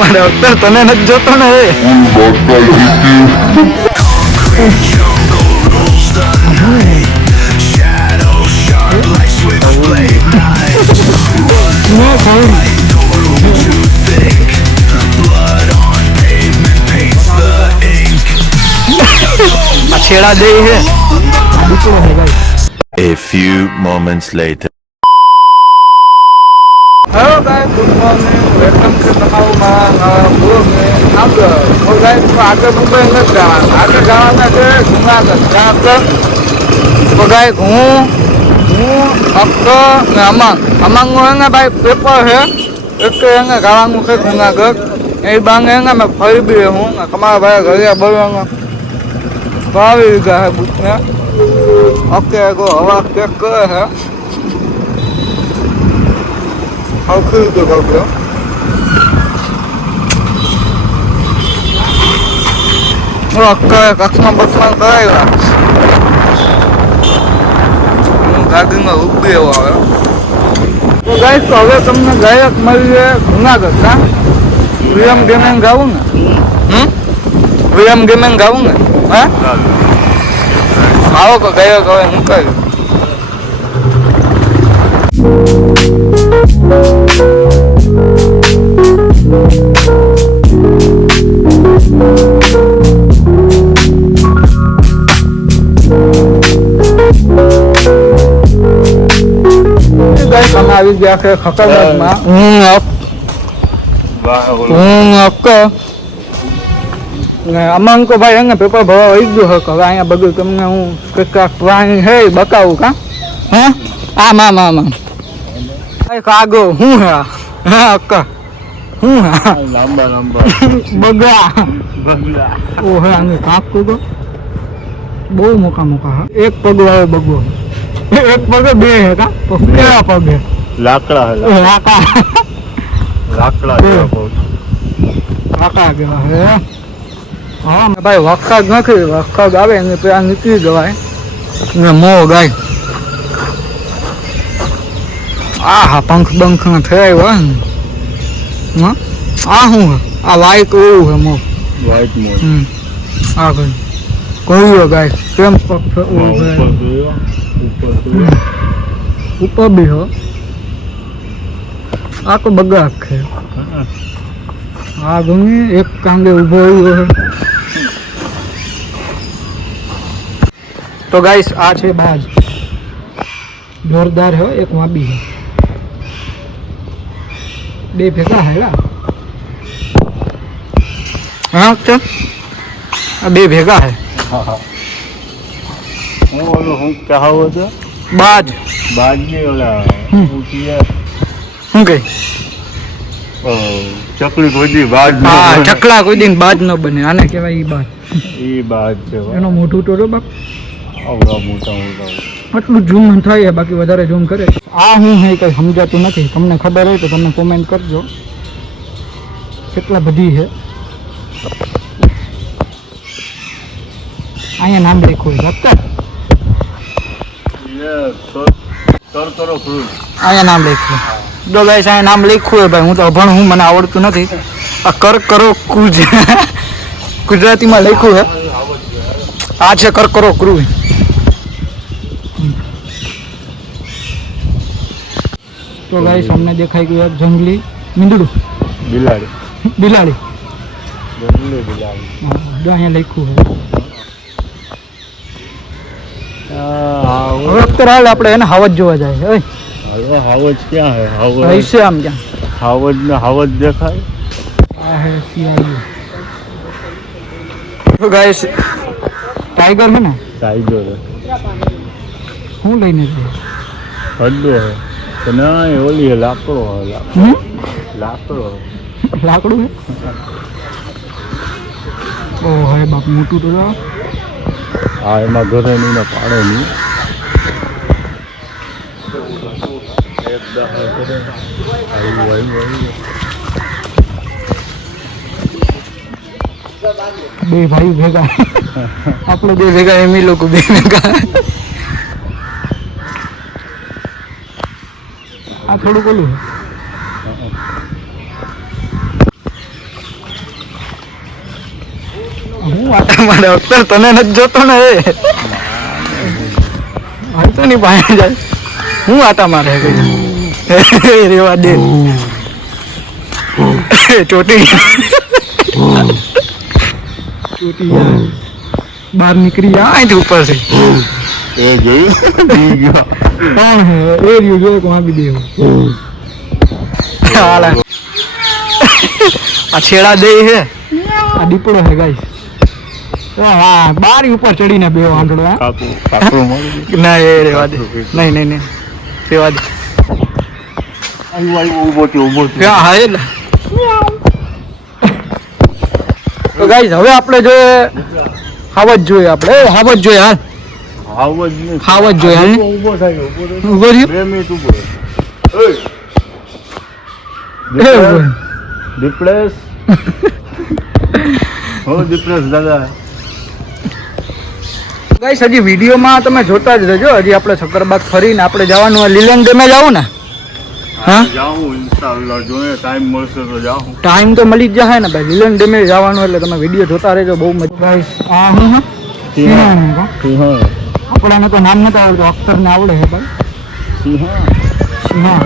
મારે અખ્તર તને નથી જોતો ને હવે. છેડા દે હે. A few moments later. Hello guys, good morning, welcome છે તમારું મારા બ્લોગ ને આગળ. તો ગાઈસ આગળ મુંબઈ નથી જવાના, આગળ જવાના છે જુનાગઢ. ત્યાં આગળ તો ગાઈસ હું અખ્તર ને અમાંગનું એને ભાઈ પેપર છે એટલે એને જવાનું છે જુનાગઢ. એ બાંગે એને મેં ફરી બી હું તમારા ભાઈ ઘરે બોલવાનું આવી લીધા છે બુકને. અત્યારે કોઈ હવા ચેક કરે છે. How to go bro? કચ્છમાં બસમાં કરાવ્યા. હું ગાડીમાં ઉભી એવો આવે. તો ગાઈસ તો હવે તમને ગાયક મળીએ જુનાગઢ. ના વિયમ ગેમિંગ ગાવું ને? વિયમ ગેમિંગ ગાવું ને? હા આવો તો ગાયક હવે હું કહ્યું. આવી ગયા છે ખતરનાકમાં. અમંગ તો ભાઈ એને પેપર ભરવા વહી ગયો હક. હવે અહીંયા બધું તમને હું કેટલાક પ્રાણી છે બતાવું. કા હે આમાં કાગો હું હે હા અક્કા હું હા લાંબા બગા ઓ હે આને કાપતો તો બહુ મોકા હા. એક પગ આવે બગો, એક પગે બે હે. કા તો કેવા પગે લાકડા કેવા હે. હા ભાઈ વખત નથી, વખત આવે એને પેલા નીકળી જવાય ને મો ગાય. હા પંખ બંખ ના થયા હોય ને. આ શું આ લાઈટ એવું છે મો વ્હાઈટ મોર. આ કઈ કહ્યું ગાય કેમ પગ ઉપર બી હો. આ તો બગાડ છે. આ ગમી એક કાંગે ઉભો રહ્યો છે. તો ગાઈસ આ છે બાજ જોરદાર હો. એક વાબી છે, બે ભેગા હે. હા તો આ બે ભેગા હે. હું ઓલો હું કહાવત છે બાજ બાજની ઓલા હું કીએ શું કે ચકલી કોઈ બાજ ન હા બને. ચકલા કોઈ દિન બાજ ન બને. આને કહેવાય ઈ બાજ. ઈ બાજ છે. એનો મોઢું તો બાપ આવડા મોટા આટલું ઝૂમ થાય, બાકી વધારે ઝૂમ કરે. આ હું હે કંઈ સમજાતું નથી. તમને ખબર હોય તો તમે કોમેન્ટ કરજો કેટલા બધી છે. અહીંયા નામ લખ્યું છે અહીંયા નામ લખ્યું. જો ગાઈસ અહીંયા નામ લખ્યું હોય ભાઈ. હું તો અભણ હું, મને આવડતું નથી. આ કરો કુજ ગુજરાતીમાં લખ્યું છે. આ છે કરો ક્રુજ. તો ગાઈસ અમને દેખાઈ ગયું એક જંગલી મીંદડું બિલાડી જો અહીંયા લખ્યું છે. હવે અત્યારે હાલ આપણે એને હાવજ જોવા જાય છે. હાવજ ક્યાં હે? હાવજ છે આમ ક્યાં હાવજ દેખાય. આ હે સિયાઈ. તો ગાઈસ ટાઈગર છે ને? ટાઈગર હું લઈને જઈએ હડો હે તો ના ઓલી હે લાકડો લાકડું હે. ઓ હે બાપ મોટું તો હા એમાં ઘરે નહીં ને પાડે નહીં. બે ભાઈ ભેગા આપણે બે ભેગા એમ લોકો બે ભેગા. આ થોડુંક ઓલું હું આટા મારે અખ્તર તને નથી જોતો ને એ હાલ તો નહીં પાસે જાય હું આટા મારે કઈ રેવા દે ચોટી બહાર નીકળી જા અહીંથી ઉપર છે એ જોયું ગયો કોણ હે એ રહ્યું જો કોણ આપી દેવું હાલ આ છેડા દે હે આ દીપડો હે ગાઈસ હા બારી ઉપર ચડીને બે આંગળો ના એ રેવા દે નહીં નહીં નહીં રેવા દે ઉભો થયો હા હા એટલે તો ગાઈસ હવે આપણે જોઈએ હાવજ જોઈએ આપણે હાવજ જોઈએ હાલ હાવજ જોઈએ હાલ ઉભો થાય ઉભો રહ્યો 2 મિનિટ ઉભો દીપડેશ હો દીપડેશ દાદા ગાઈસ હજી વિડીયોમાં તમે જોતા જ રહેજો હજી આપણે સક્કરબાગ ફરીને આપણે જવાનું લીલન ડેમે જવું ને હા જાઉં ઇન્શાલ્લાહ જોઈએ ટાઈમ મળશે તો જાઉં ટાઈમ તો મળી જ જાય ને ભાઈ લીલન ડેમે જવાનું એટલે તમે વિડીયો જોતા રહેજો બહુ મજા ગાઈસ આ હું આપણાને તો નામ નથી આવડતું અખ્તરને આવડે છે ભાઈ હા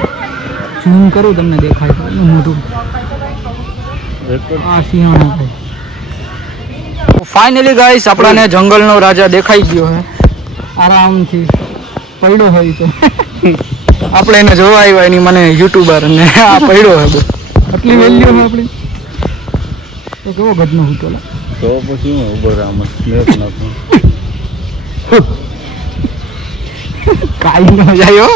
ઝૂમ કરું તમને દેખાય તો મોટું આ સિંહાણા ભાઈ ફાઇનલી ગાઈસ આપણાને જંગલનો રાજા દેખાઈ ગયો છે આરામથી પડ્યો હોય તો આપણે એને જોવા આવ્યા એની મને યુટ્યુબર ને આ પડ્યો છે બહુ આટલી વેલ્યુ છે આપણી તો કેવો ગજનો હતો તો પછી હું ઉભો રામ સ્નેપ નાખું કાઈ ન જાય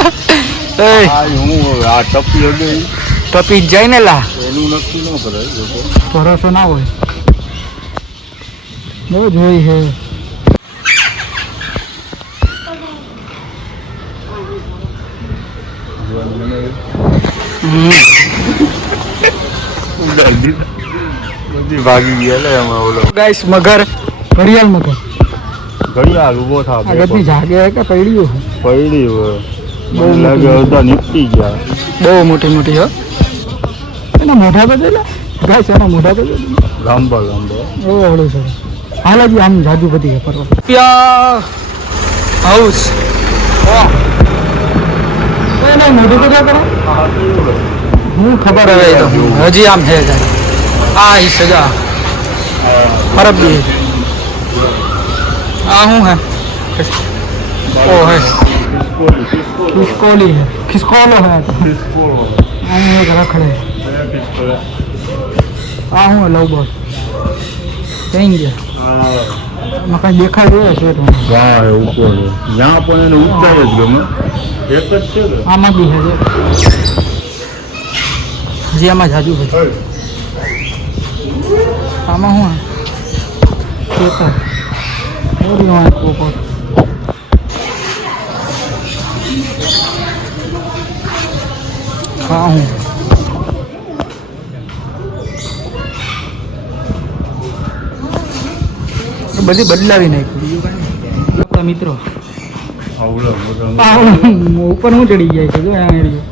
હું આ ટપી અડે ટપી જ જાય ને લા એનું નક્કી ન કરાય ભરોસો ના હોય બહુ જોઈ છે બધી ભાગી ગયા લે એમાં ઓલો ગાઈસ મગર ઘડિયાળ મગર ઘડિયાળ ઉભો થા આ ગદની જાગે હે કે પડ્યું છે પડી હોય બહુ લાગે અડધા નીકળી ગયા બહુ મોટી મોટી હો એના મોઢા તો જોઈ લે ગાઈસ એના મોઢા તો જોઈ લાંબા લાંબા ઓ હળો છે હાલ જ આમ જાજુ બધી છે પરવા પ્યા હાઉસ ઓ એને મોઢું તો ક્યાં કરો હું ખબર હવે તો હજી આમ છે ગાઈસ આ ही सजा फरक भी है आ हूँ है ओ है खिसकोली है खिसकोलो है आ हूँ एक रखड़े आ हूँ लव बॉस कहीं गया मकान देखा गया છે તો વાહ એ ઉપર જ્યાં પણ એને ઉતારે જ ગમે એક જ છે ને આમાં બી છે જે આમાં જાજુ છે આમાં હું ખેતર ઓરી વાંચ પોપટ હા હું બધી બદલાવી નાખ્યું બીજું કાંઈ આપણા મિત્રો આવડો મોટા ઉપર હું ચડી જાય છે જો અહીંયા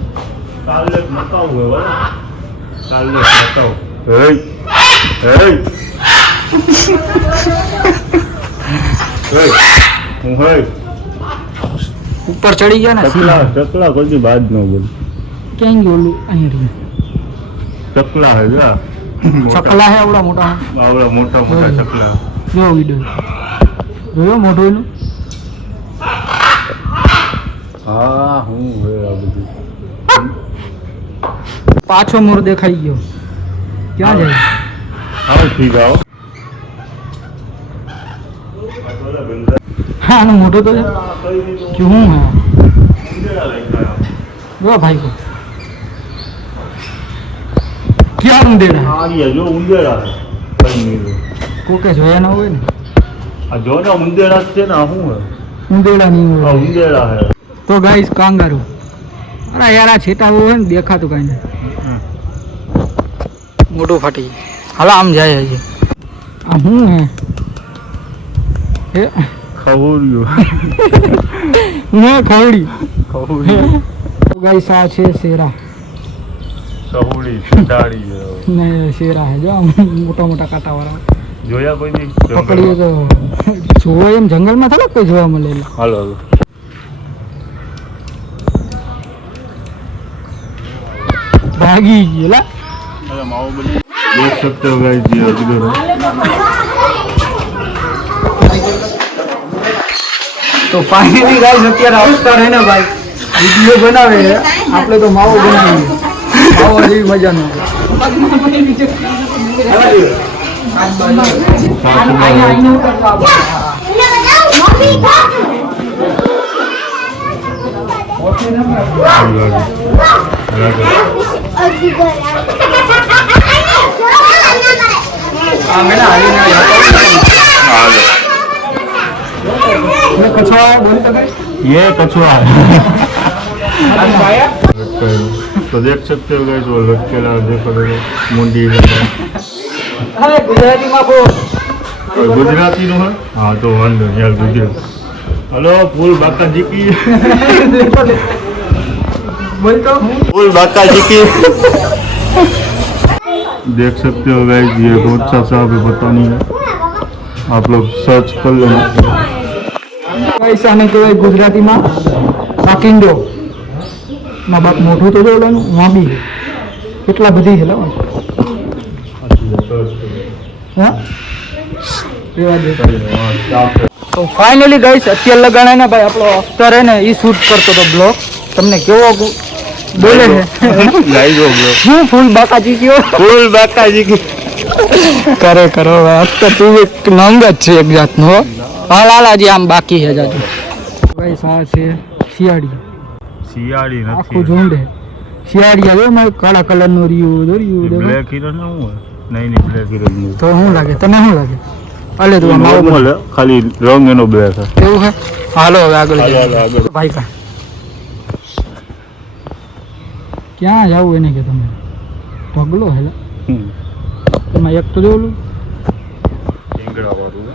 કાલે મકાઉ હોય કાલે મકાઉ હે હે હું હે ઉપર ચડી ગયા ને ચકલા કદી બાદ ન બોલ ક્યાં ગયું ઓલું અહીંયા ચકલા હે જા ચકલા હે આવડા મોટા આવડા મોટા મોટા ચકલા જો વિડીયો જોયો મોટો એનું હા હું હે આ બધું પાછો મોર દેખાઈ ગયો ક્યાં જાય આવ ઠીક આવો હા આનો મોટો તો છે ક્યું હે જો ભાઈ કો ક્યાં ઉંદેડા આરિયા જો ઉંદેડા કઈ નહીં કોકે જોયા ના હોય ને આ જો ને ઉંદેડા જ છે ને આ શું હે ઉંદેડા નહીં આ હોય ઉંદેડા હે તો ગાઈસ કાંગારૂ અરે યાર આ છેટાવું હોય ને દેખાતું કઈ નહીં મોટું ફાટી ગયું હાલ આમ જાય હજી આ શું હે ખવડ્યું મેં ખાવડી ખવડ્યું ગાઈસ આ છે શેરા સહુડી સિંધાડી ને શેરા હે જો આમ મોટા મોટા કાંટાવાળા જોયા કોઈ દી પકડીએ તો જોવા એમ જંગલમાં થોડા કોઈ જોવા મળે એટલે. હાલો હાલો ભાગી ગયેલા. अरे माओ बड़ी देख सकते हो गाइस ये अजगर है તો ફાઇનલી ગાઈસ અત્યારે અવતાર હે ને ભાઈ વિડીયો બનાવે છે. આપણે તો માવો બનાવીએ. માવો જેવી મજા ન ये कछुआ है तो देख सकते हो गाइस वो लटकेला देखो मुंडी ગુજરાતીમાં બહુ गुजराती नो है हाँ तो वांधो नहीं यार गुजरात हेलो फूल बाका जी की બોલતો फूल बाका जी की देख सकते हो गाइस ये बहुत सा साहब है पता नहीं है आप लोग सर्च कर लेना પૈસા ને કહેવાય ગુજરાતીમાં પાકિંડો. મા બાપ મોઢું તો જોવાનું માબી કેટલા બધી છે લાવો. હા રેવા દે. તો ફાઇનલી ગાઈસ અત્યારે લગાણે ને ભાઈ આપણો અખ્તર હે ને એ શૂટ કરતો તો બ્લોગ. તમને કેવો બોલે છે गाइस हो गया શું ફૂલ બાકાજી કયો फूल बाका जी की કરે કરો અખ્તર તું એક નંગ જ છે એક જાતનો. હાલ હાલ હજી આમ બાકી છે જાજુ. ગાઈસ આ છે શિયાળી. सियाड़ी આખું नहीं ઝુંડ છે શિયાળી. આવ્યો મારે કાળા કલરનો રીયું દોર્યું દેખો. ब्लैक हीरो ना हुआ नहीं नहीं ब्लैक हीरो नहीं તો શું લાગે તને શું લાગે? અલે તું આમ આવો नॉर्मल है खाली रंग एनो ब्लैक है એવું છે. હાલો હવે આગળ હાલો, જઈએ. હાલો, આગળ. ભાઈ કા ક્યાં જાવું એને કે તમે ઢગલો હે એમાં એક તો જોલું હિંગડા વાળું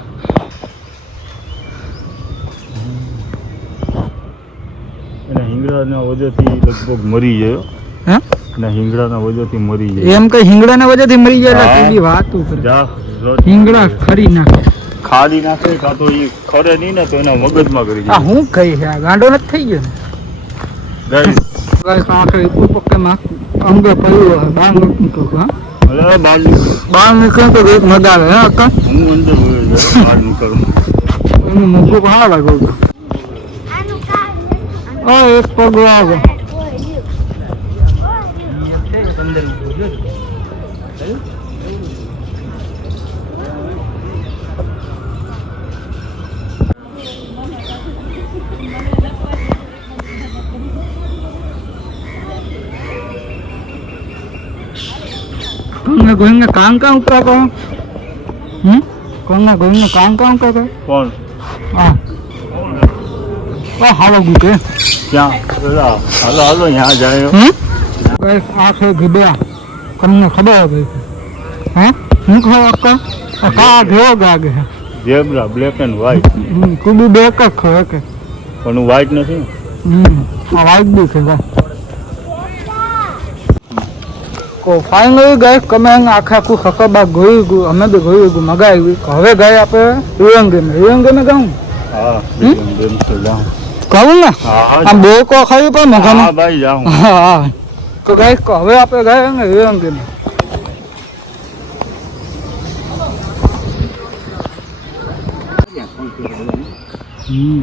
એના હિંગડાના વજહથી લગભગ મરી જાય હે એના હિંગડાના વજહથી મરી જાય એમ કઈ હિંગડાના વજહથી મરી ગયા હા. એટલે કેવી વાતો કરે. જા હિંગડા ખરી નાખે. ખાલી નાખે કાં તો એ ખરે નહીં ને તો એના મગજમાં કરી આ જાય હું કઈ છે આ ગાંડો નથી થઈ ગયો ને ગાઈસ ગાઈસ આખે પપ્પા માં અંગે પડ્યું બાંગ નીકળ્યું હા અરે બહાર બાંગ નીકળ્યું તો એક મજા આવે હે અક્કા હું અંદર હોય બહાર નીકળું એનું મોઢું બહાર લાગ્યું એક પગ આવે गोइंगे काम काम कर कोना गोइंगे काम काम कर કોણ हां हालो गुके ક્યાં પેલા હાલો હાલો यहाँ જાય गाइस आ છે ગીબા તમને ખબર હે ભાઈ હે હું કહો અક્કા આ ઘેવો ગાગે હે ઝેબ્રા બ્લેક એન્ડ વ્હાઈટ કુબુ બે ક ખે કે પણ વ્હાઈટ નથી આ વાઈટ બી છે ભાઈ को फाइनली गए कमे आखा को खकबा गोई गु हमें भी गोई गु मगाई હવે ગए આપે રિયંગે में गाऊं હા બેન તો જાઉં कहूं ना હા આ બો કો ખાઈ પર મગા હા ભાઈ જાઉં હા તો ગઈ હવે આપે ગए ને રિયંગે में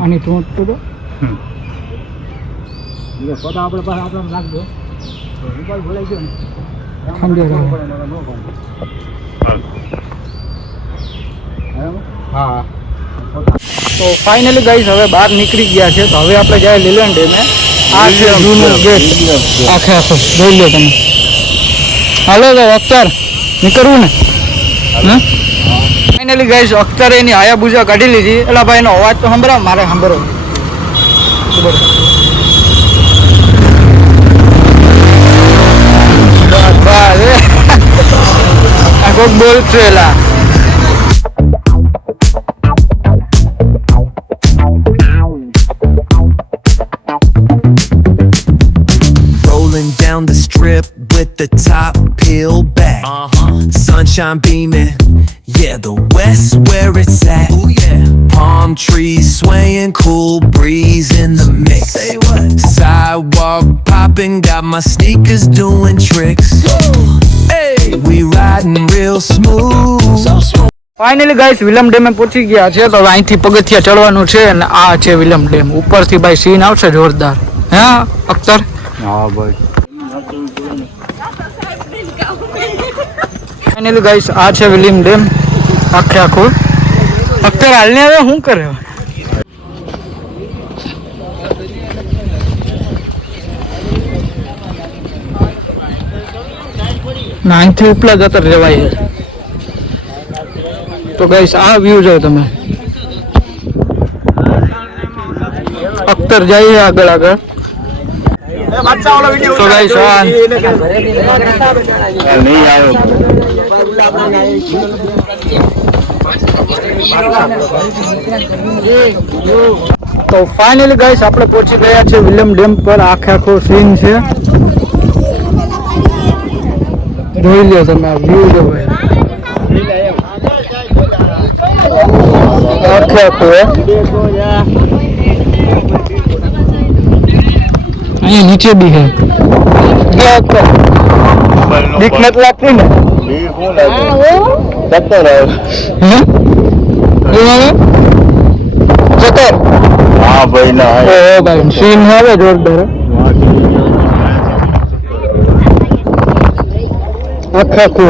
અને તો તો ये पता આપણે પાસે આપણે નાખ દો મોબાઈલ ભૂલાઈ ગયો ને ખંડે રહે હા તો ફાઇનલી ગાઈસ હવે બહાર નીકળી ગયા છે તો હવે આપણે જાય લીલન ડેમે આ છે જૂનો ગેટ આખે આખો જોઈ લો તમે હાલો તો અખ્તર નીકળવું ને ફાઇનલી ગાઈસ અખ્તર એની હાયાબુજા કાઢી લીધી એટલે ભાઈ એનો અવાજ તો સાંભળાવ મારે સાંભળો કોક બોલશે એલા Rolling down the strip strip with the top peeled back. Sunshine beaming, yeah, the west where it's at. Ooh, yeah. Palm trees swaying, cool breeze in the mix. Say what? Sidewalk popping, got my sneakers doing tricks. Hey, we riding real smooth. So smooth. Finally guys વિલમ ડેમે પહોંચી ગયા છે તો હવે અહીંથી પગથિયા ચડવાનું છે અને આ છે વિલમ ડેમ ઉપરથી ભાઈ સીન આવશે જોરદાર હે અખ્તર हाँ भाई ફાઇનલી ગાઈસ આ છે વિલમ ડેમ આખે આખું અખ્તર હાલને હવે શું કરે ના અહીંથી ઉપલા જતા રહેવાય તો ગાઈસ આ વ્યૂ જો તમે અખ્તર જાય આગળ આગળ તો ગાઈસ नहीं आयो તો ફાઇનલી ગાઈસ આપણે પહોંચી ગયા છે વિલમ ડેમ પર આખે આખો સીન છે જોઈ લ્યો તમે આ વ્યૂ જો ભાઈ આખે આખો અહીંયા નીચે બી છે બીક નથી લાગતી ને ચક્કર हाँ भाई ना ઓ ભાઈ સીન હવે જોરદાર આખા આખું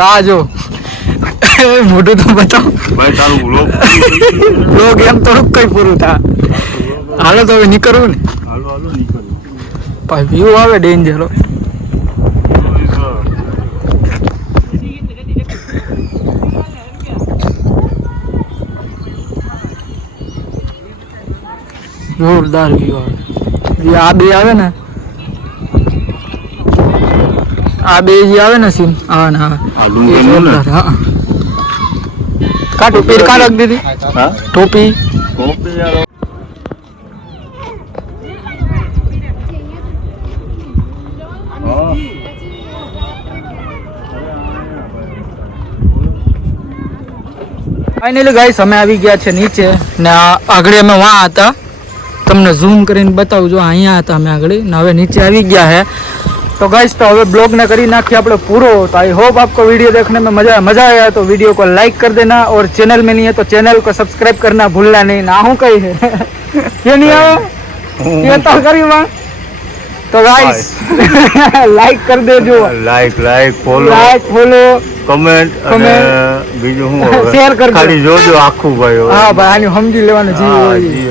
આ જો મોઢું તો બતાવો भाई तारू लोग લોગ એમ થોડુંક કઈ પૂરું થા હાલો તો હવે નીકળવું ને हालो हालो निकल ભાઈ વ્યૂ આવે ડેન્જર જોરદાર વ્યૂ આવે જે આ બે આવે ને આ બે જે આવે ને સીન હા ને હા आलू એ के मुंह જોરદાર હા કા ટોપી કા રખ દીધી हाँ ટોપી कॉपी यार हाँ ફાઇનલી ગાઈસ અમે આવી ગયા છે નીચે ને આગળ અમે વहाँ હતા તમને ઝૂમ કરીને બતાવું જો અહીંયા હતા અમે આગળ ને હવે નીચે આવી ગયા है तो गाइस तो હવે ब्लॉग ने करी नाखी આપણે પૂરો तो आई होप आपको वीडियो देखने में मजा आया तो वीडियो को लाइक कर देना और चैनल में नहीं है तो चैनल को सब्सक्राइब करना भूलना नहीं ना हूँ कही है ये नहीं आओ ये तो करी मां तो गाइस लाइक कर देજો लाइक फॉलो कमेंट Comment. બીજું હું Share કરજો. ખાલી જોજો આખું ભાઈ હા ભાઈ આની સમજી લેવાનું જીવ હોય જી